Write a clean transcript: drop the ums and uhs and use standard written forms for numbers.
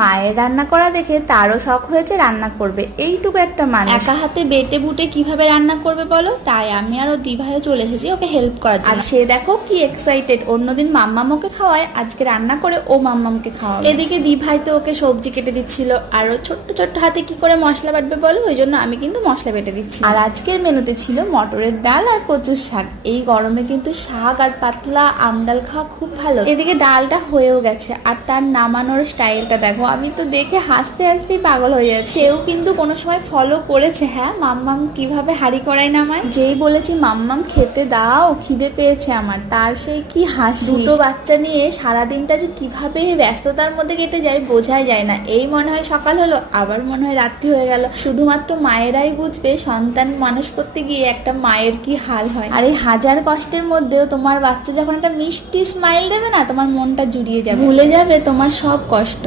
মায়ের রান্না করা দেখে তারও শখ হয়েছে রান্না করবে। এইটুকু একটা মানুষ একা হাতে বেটে বুটে কিভাবে রান্না করবে বলো, তাই আমি আর ও দিভাইও চলে এসেছি ওকে হেল্প করার আর জন্য। সে দেখো কি এক্সাইটেড, অন্যদিন মাম্মাম ওকে খাওয়ায়, আজকে রান্না করে ও মাম্মামকে খাওয়াবে। এদিকে দিভাই তো ওকে সবজি কেটে দিচ্ছিল, আর ও ছোট্ট ছোট্ট হাতে কি করে মশলা বাটবে বলো, ওই জন্য আমি কিন্তু মশলা বেটে দিচ্ছি। আর আজকের মেনুতে ছিল মটরের ডাল আর কচুর শাক। এই গরমে কিন্তু শাক আর পাতলা আমডাল খাওয়া খুব ভালো। এদিকে ডালটা হয়েও গেছে, আর তার নামানোর স্টাইলটা দেখো, আমি তো দেখে হাসতে হাসতেই পাগল হয়ে যাচ্ছে। সেও কিন্তু কোনো সময় ফলো করেছে, হ্যাঁ মাম্মাম কিভাবে হাঁড়ি কড়াই নামায়। যেই বলেছি মাম্মাম খেতে দাও, খিদে পেয়েছে আমার, তার সেই কি হাসি। দুটো বাচ্চা নিয়ে সারাদিনটা যে কিভাবে ব্যস্ততার মধ্যে কেটে যায় বোঝাই যায় না। এই মনে হয় সকাল হলো, আবার মনে হয় রাত্রি হয়ে গেল। শুধুমাত্র মায়েরাই বুঝবে সন্তান মানুষ করতে গিয়ে একটা মায়ের কি হাল হয়। আর এই হাজার কষ্টের মধ্যেও তোমার বাচ্চা যখন একটা মিষ্টি স্মাইল দেবে না, তোমার মনটা জুড়িয়ে যাবে, ভুলে যাবে তোমার সব কষ্ট।